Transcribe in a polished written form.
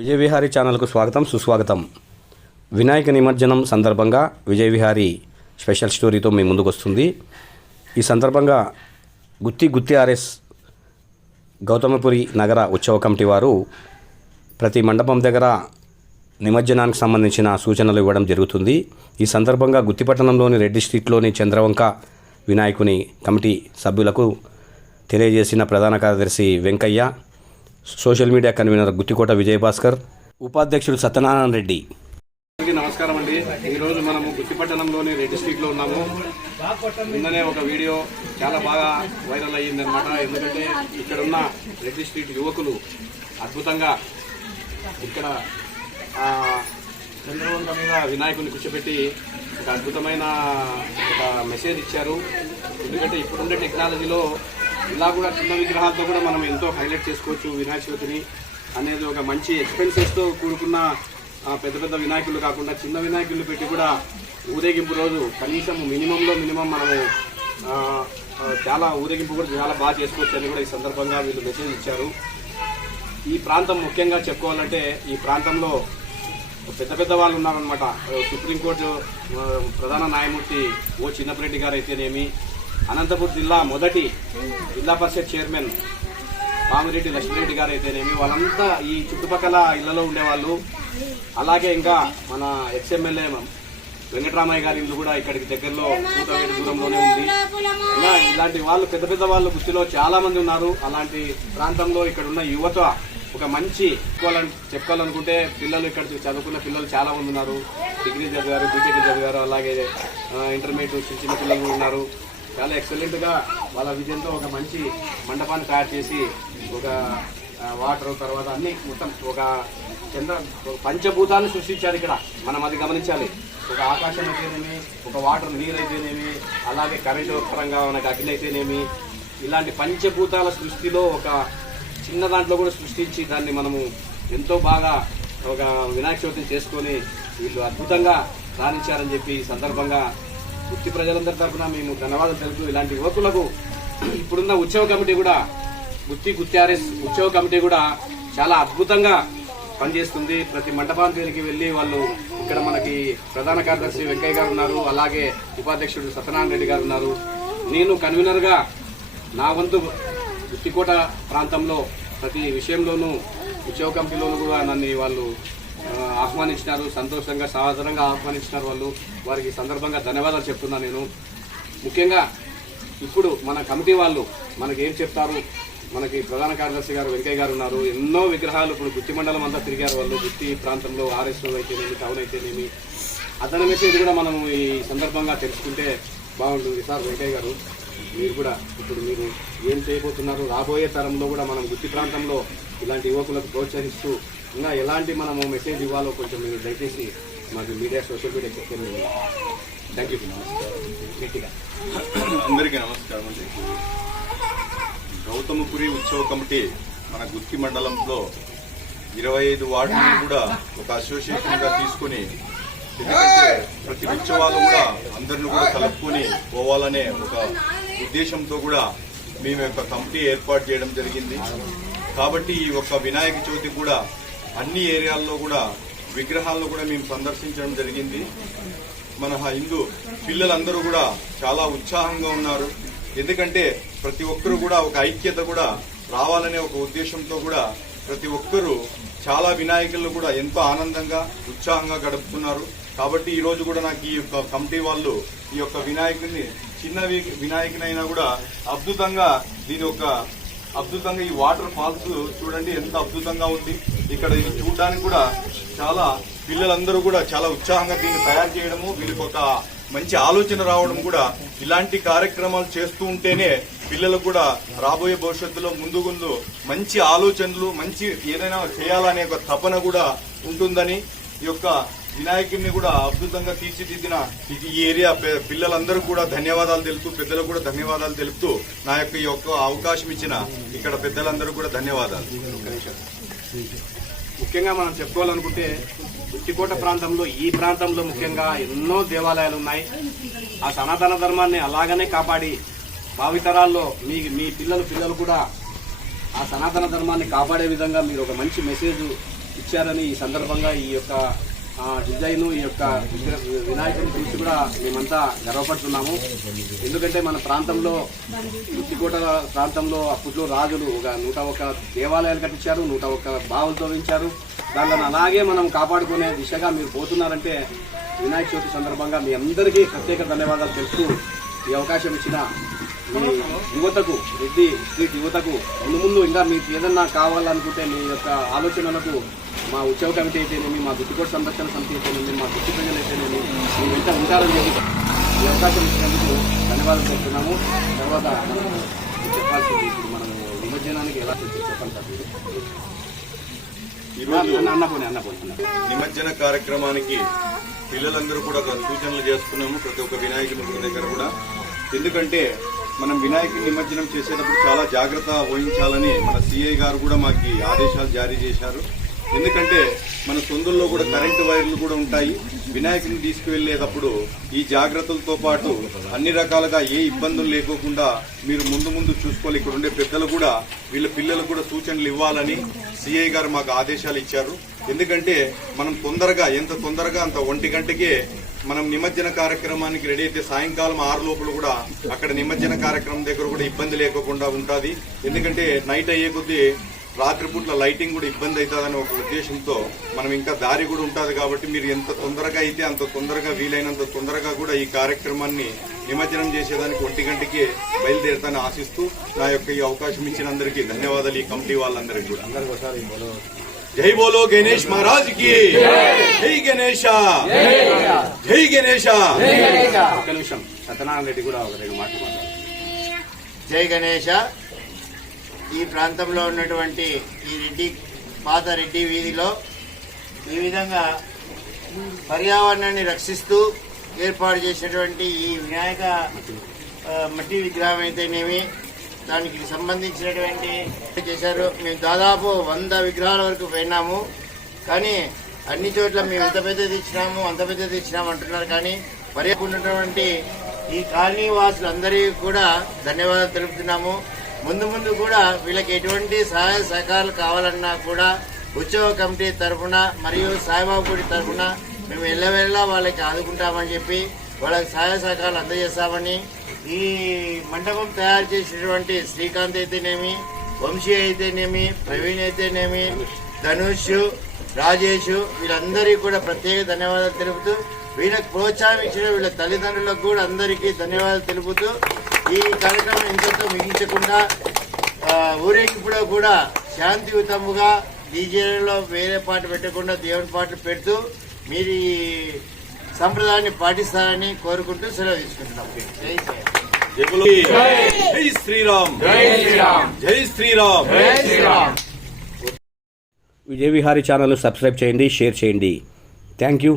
విజయ విహారీ ఛానల్కు స్వాగతం సుస్వాగతం. వినాయక నిమజ్జనం సందర్భంగా విజయ విహారీ స్పెషల్ స్టోరీతో మీ ముందుకు వస్తుంది. ఈ సందర్భంగా గుత్తి ఆర్ఎస్ గౌతమపురి నగర ఉత్సవ కమిటీ వారు ప్రతి మండపం దగ్గర నిమజ్జనానికి సంబంధించిన సూచనలు ఇవ్వడం జరుగుతుంది. ఈ సందర్భంగా గుత్తిపట్టణంలోని రెడ్డి స్ట్రీట్లోని చంద్రవంక వినాయకుని కమిటీ సభ్యులకు తెలియజేసిన ప్రధాన కార్యదర్శి Venkaiah, social media convener Guttikota Vijayabhaskar, ఉపాధ్యక్షుడు సత్యనారాయణ రెడ్డి. నమస్కారం అండి. ఈరోజు మనము గుత్తిపట్టణంలోని రెడ్డి స్ట్రీట్లో ఉన్నాము. నిన్ననే ఒక వీడియో చాలా బాగా వైరల్ అయ్యిందనమాట. ఎందుకంటే ఇక్కడ ఉన్న రెడ్డి స్ట్రీట్ యువకులు అద్భుతంగా ఇక్కడ చంద్రవంక మీద వినాయకుని కూర్చోబెట్టి ఒక అద్భుతమైన ఒక మెసేజ్ ఇచ్చారు. ఎందుకంటే ఇప్పుడుండే టెక్నాలజీలో ఇలా కూడా చిన్న విగ్రహాలతో కూడా మనం ఎంతో హైలైట్ చేసుకోవచ్చు వినాయక చవితిని అనేది. ఒక మంచి ఎక్స్పెన్సెస్తో కూడుకున్న పెద్ద పెద్ద వినాయకులు కాకుండా చిన్న వినాయకులు పెట్టి కూడా ఊరేగింపు రోజు కనీసం మినిమం మనము చాలా ఊరేగింపు కూడా చాలా బాగా చేసుకోవచ్చు అని కూడా ఈ సందర్భంగా వీళ్ళు మెసేజ్ ఇచ్చారు. ఈ ప్రాంతం ముఖ్యంగా చెప్పుకోవాలంటే ఈ ప్రాంతంలో పెద్ద వాళ్ళు ఉన్నారనమాట. సుప్రీంకోర్టు ప్రధాన న్యాయమూర్తి ఓ చిన్నపరెడ్డి గారు అయితేనేమి, అనంతపురం జిల్లా మొదటి జిల్లా పరిషత్ చైర్మన్ పామిరెడ్డి లక్ష్మీరెడ్డి గారు అయితేనేమి, వాళ్ళంతా ఈ చుట్టుపక్కల ఇళ్లలో ఉండేవాళ్ళు. అలాగే ఇంకా మన ఎక్స్ఎమ్మెల్యే వెంకటరామయ్య గారి ఇల్లు కూడా ఇక్కడికి దగ్గరలో 100 మీటర్ల దూరంలోనే ఉంది. ఇంకా ఇలాంటి వాళ్ళు పెద్ద వాళ్ళు గుత్తిలో చాలా మంది ఉన్నారు. అలాంటి ప్రాంతంలో ఇక్కడ ఉన్న యువత ఒక మంచి చెప్పుకోవాలనుకుంటే పిల్లలు ఇక్కడ చదువుకున్న పిల్లలు చాలా మంది ఉన్నారు. డిగ్రీ చదివారు, బీటెక్ చదివారు, అలాగే ఇంటర్మీడియట్ చిన్న పిల్లలు ఉన్నారు. చాలా ఎక్సలెంట్గా వాళ్ళ విజయంతో ఒక మంచి మండపాన్ని తయారు చేసి ఒక వాటర్ తర్వాత అన్ని మొత్తం ఒక పంచభూతాన్ని సృష్టించారు ఇక్కడ. మనం అది గమనించాలి. ఒక ఆకాశం అయితేనేమి, ఒక వాటర్ నీరు అయితేనేమి, అలాగే కరెంటు పరంగా మనకు అగ్ని అయితేనేమి, ఇలాంటి పంచభూతాల సృష్టిలో ఒక చిన్న దాంట్లో కూడా సృష్టించి దాన్ని మనము ఎంతో బాగా ఒక వినాయక చవితిని చేసుకొని వీళ్ళు అద్భుతంగా రాణించారని చెప్పి ఈ సందర్భంగా గుత్తి ప్రజలందరి తరఫున మేము ధన్యవాదాలు తెలుపుతూ, ఇలాంటి యువకులకు ఇప్పుడున్న ఉత్సవ కమిటీ కూడా గుత్తి ఆర్ఎస్ ఉత్సవ కమిటీ కూడా చాలా అద్భుతంగా పనిచేస్తుంది. ప్రతి మండపానికి దగ్గరికి వెళ్ళి వాళ్ళు ఇక్కడ మనకి ప్రధాన కార్యదర్శి వెంకయ్య గారు ఉన్నారు, అలాగే ఉపాధ్యక్షుడు సత్యనారాయణ రెడ్డి గారు ఉన్నారు. నేను కన్వీనర్గా నా వంతు గుత్తికోట ప్రాంతంలో ప్రతి విషయంలోనూ ఉత్సవ కమిటీలోనూ కూడా నన్ను వాళ్ళు ఆహ్వానించినారు. సంతోషంగా సాధారణంగా ఆహ్వానించినారు వాళ్ళు. వారికి సందర్భంగా ధన్యవాదాలు చెప్తున్నాను. నేను ముఖ్యంగా ఇప్పుడు మన కమిటీ వాళ్ళు మనకి ఏం చెప్తారు, మనకి ప్రధాన కార్యదర్శి గారు వెంకయ్య గారు ఉన్నారు. ఎన్నో విగ్రహాలు ఇప్పుడు గుత్తి మండలం అంతా తిరిగారు వాళ్ళు. గుత్తి ప్రాంతంలో ఆర్ఎస్లో అయితేనేమి, టౌన్ అయితేనేమి, అతని మెసేజ్ కూడా మనం ఈ సందర్భంగా తెలుసుకుంటే బాగుంటుంది. సార్ వెంకయ్య గారు, మీరు కూడా ఇప్పుడు మీరు ఏం చేయబోతున్నారు, రాబోయే తరంలో కూడా మనం గుత్తి ప్రాంతంలో ఇలాంటి యువకులకు ప్రోత్సహిస్తూ ఇంకా ఎలాంటి మనము మెసేజ్ ఇవ్వాలో కొంచెం మీరు దయచేసి మాకు మీడియా సోషల్ మీడియా చెప్పండి. Thank you. గట్టిగా అందరికీ నమస్కారం అండి. గౌతమపురి ఉత్సవ కమిటీ మన గుత్తి మండలంలో 25 వార్డులను కూడా ఒక అసోసియేషన్ గా తీసుకుని, ఎందుకంటే ప్రతి ఉత్సవాలు కూడా అందరిని కూడా కలుపుకొని పోవాలనే ఒక ఉద్దేశంతో కూడా మేము ఒక కమిటీ ఏర్పాటు చేయడం జరిగింది. కాబట్టి ఈ ఒక వినాయక చవితి కూడా అన్ని ఏరియాల్లో కూడా విగ్రహాలను కూడా మేము సందర్శించడం జరిగింది. మన హిందూ పిల్లలందరూ కూడా చాలా ఉత్సాహంగా ఉన్నారు. ఎందుకంటే ప్రతి ఒక్కరు కూడా ఒక ఐక్యత కూడా రావాలనే ఒక ఉద్దేశంతో కూడా ప్రతి ఒక్కరూ చాలా వినాయకులు కూడా ఎంతో ఆనందంగా ఉత్సాహంగా గడుపుతున్నారు. కాబట్టి ఈ రోజు కూడా నాకు ఈ యొక్క కమిటీ వాళ్ళు ఈ యొక్క వినాయకుడిని చిన్న వినాయకునైనా కూడా అద్భుతంగా ఈ వాటర్ ఫాల్స్ చూడండి ఎంత అద్భుతంగా ఉంది. ఇక్కడ ఇది చూడడానికి కూడా చాలా పిల్లలందరూ కూడా చాలా ఉత్సాహంగా దీన్ని తయారు చేయడము, వీళ్ళకి ఒక మంచి ఆలోచన రావడం కూడా, ఇలాంటి కార్యక్రమాలు చేస్తూ ఉంటేనే పిల్లలకు కూడా రాబోయే భవిష్యత్తులో ముందు మంచి ఆలోచనలు, మంచి ఏదైనా చేయాలనే ఒక తపన కూడా ఉంటుందని ఈ యొక్క వినాయకుడిని కూడా అద్భుతంగా తీర్చిదిద్దిన ఈ ఏరియా పిల్లలందరూ కూడా ధన్యవాదాలు తెలుపుతూ, పెద్దలకు కూడా ధన్యవాదాలు తెలుపుతూ, నా యొక్క ఈ యొక్క అవకాశం ఇచ్చిన ఇక్కడ పెద్దలందరూ కూడా ధన్యవాదాలు. ముఖ్యంగా మనం చెప్పుకోవాలనుకుంటే గుత్తికోట ప్రాంతంలో ఈ ప్రాంతంలో ముఖ్యంగా ఎన్నో దేవాలయాలు ఉన్నాయి. ఆ సనాతన ధర్మాన్ని అలాగనే కాపాడి భావితరాల్లో మీ పిల్లలు కూడా ఆ సనాతన ధర్మాన్ని కాపాడే విధంగా మీరు ఒక మంచి మెసేజ్ ఇచ్చారని ఈ సందర్భంగా ఈ యొక్క డిజైన్ ఈ యొక్క వినాయకుని చూసి కూడా మేమంతా గర్వపడుతున్నాము. ఎందుకంటే మన ప్రాంతంలో గుత్తికోట ప్రాంతంలో అప్పట్లో రాజులు ఒక 101 దేవాలయాలు కట్టించారు, 101 బావులు తవ్వించారు. దానిని అలాగే మనం కాపాడుకునే దిశగా మీరు పోతున్నారంటే వినాయక చవితి సందర్భంగా మీ అందరికీ ప్రత్యేక ధన్యవాదాలు తెలుపుతూ ఈ అవకాశం ఇచ్చిన మీ యువతకు, రెడ్డి స్ట్రీట్ యువతకు ముందు ఇంకా మీకు ఏదన్నా కావాలనుకుంటే మీ యొక్క ఆలోచనలకు మా ఉత్సవ కమిటీ అయితేనేమి, మా గుత్తికోట సంరక్షణ సమితి అయితేనేమి, మా గుత్తి ప్రజలు అయితేనేమి మీ వెంట ఉంటారని చెప్పి ఈ అవకాశం ఇచ్చినందుకు ధన్యవాదాలు చెప్తున్నాము. తర్వాత చెప్పాల్సింది ఇప్పుడు మనం నిమజ్జనానికి ఎలా చెప్పండి సార్. ఈరోజు అన్నపోని నిమజ్జన కార్యక్రమానికి పిల్లలందరూ కూడా సూచనలు చేస్తున్నాము, ప్రతి ఒక్క వినాయకుని దగ్గర కూడా. ఎందుకంటే మనం వినాయకుని నిమజ్జనం చేసేటప్పుడు చాలా జాగ్రత్త వహించాలని మన సిఐ గారు కూడా మాకు ఆదేశాలు జారీ చేశారు. ఎందుకంటే మన సొందుల్లో కూడా కరెంటు వైర్లు కూడా ఉంటాయి. వినాయకుని తీసుకువెళ్లేటప్పుడు ఈ జాగ్రత్తలతో పాటు అన్ని రకాలుగా ఏ ఇబ్బందులు లేకోకుండా మీరు ముందు చూసుకోవాలి. ఇక్కడ ఉండే పెద్దలు కూడా వీళ్ళ పిల్లలు కూడా సూచనలు ఇవ్వాలని సిఐ గారు మాకు ఆదేశాలు ఇచ్చారు. ఎందుకంటే మనం ఎంత తొందరగా అంత 1 గంటకే మనం నిమజ్జన కార్యక్రమానికి రెడీ అయితే సాయంకాలం 6 లోపల కూడా అక్కడ నిమజ్జన కార్యక్రమం దగ్గర కూడా ఇబ్బంది లేకుండా ఉంటుంది. ఎందుకంటే నైట్ అయ్యే కొద్దీ రాత్రిపూట్ల లైటింగ్ కూడా ఇబ్బంది అవుతుందని ఒక ఉద్దేశంతో మనం ఇంకా దారి కూడా ఉంటుంది. కాబట్టి మీరు ఎంత తొందరగా అయితే అంత తొందరగా వీలైనంత తొందరగా కూడా ఈ కార్యక్రమాన్ని నిమజ్జనం చేసేదానికి 1 గంటకే బయలుదేరుతానని ఆశిస్తూ నా యొక్క ఈ అవకాశం ఇచ్చిన అందరికీ ధన్యవాదాలు. ఈ కమిటీ వాళ్ళందరికీ కూడా జై బోలో గణేష్ మహారాజ్ కి జై గణేష, జై గణేష. ఒక్క నిమిషం, సత్యనారాయణ రెడ్డి కూడా ఒక 2 మాటలు మాట్లాడారు. జై గణేష. ఈ ప్రాంతంలో ఉన్నటువంటి ఈ పాత రెడ్డి వీధిలో ఈ విధంగా పర్యావరణాన్ని రక్షిస్తూ ఏర్పాటు చేసినటువంటి ఈ వినాయక మట్టి విగ్రహం అయితేనేమి, దానికి సంబంధించినటువంటి చేశారు. మేము దాదాపు 100 విగ్రహాల వరకు పోయినాము. కానీ అన్ని చోట్ల మేము ఎంత పెద్దది ఇచ్చినాము అంత పెద్దది ఇచ్చినాము అంటున్నారు. కానీ పర్యాకున్నటువంటి ఈ కాలనీ వాసులందరికీ కూడా ధన్యవాదాలు తెలుపుతున్నాము. ముందు కూడా వీళ్ళకి ఎటువంటి సహాయ సహకారాలు కావాలన్నా కూడా ఉత్సవ కమిటీ తరఫున మరియు సాయిబాబా గుడి తరఫున మేము ఎల్లవేళలా వాళ్ళకి ఆదుకుంటామని చెప్పి వాళ్ళకి సహాయ సహకారాలు అందజేస్తామని, ఈ మండపం తయారు చేసినటువంటి శ్రీకాంత్ అయితేనేమి, వంశీ అయితేనేమి, ప్రవీణ్ అయితేనేమి, ధనుష్, రాజేష్ వీళ్ళందరికీ కూడా ప్రత్యేక ధన్యవాదాలు తెలుపుతూ, వీళ్ళకి ప్రోత్సాహం ఇచ్చిన వీళ్ళ తల్లిదండ్రులకు కూడా అందరికీ ధన్యవాదాలు తెలుపుతూ, ఈ కార్యక్రమం ఇంతతో మిగించకుండా ఊరేగింపులో కూడా శాంతియుతంగా డీజేలో వేరే పాట పెట్టకుండా దేవుని పాటలు పెడుతూ మీరు ఈ సంప్రదాయాన్ని పాటిస్తారని కోరుకుంటూ సెలవు తీసుకుంటున్నాం. జై శ్రీరామ్, జై శ్రీరామ్, జై శ్రీరామ్, జై శ్రీరామ్. విజయ విహారీ ఛానల్ సబ్స్క్రైబ్ చేయండి, షేర్ చేయండి. Thank you.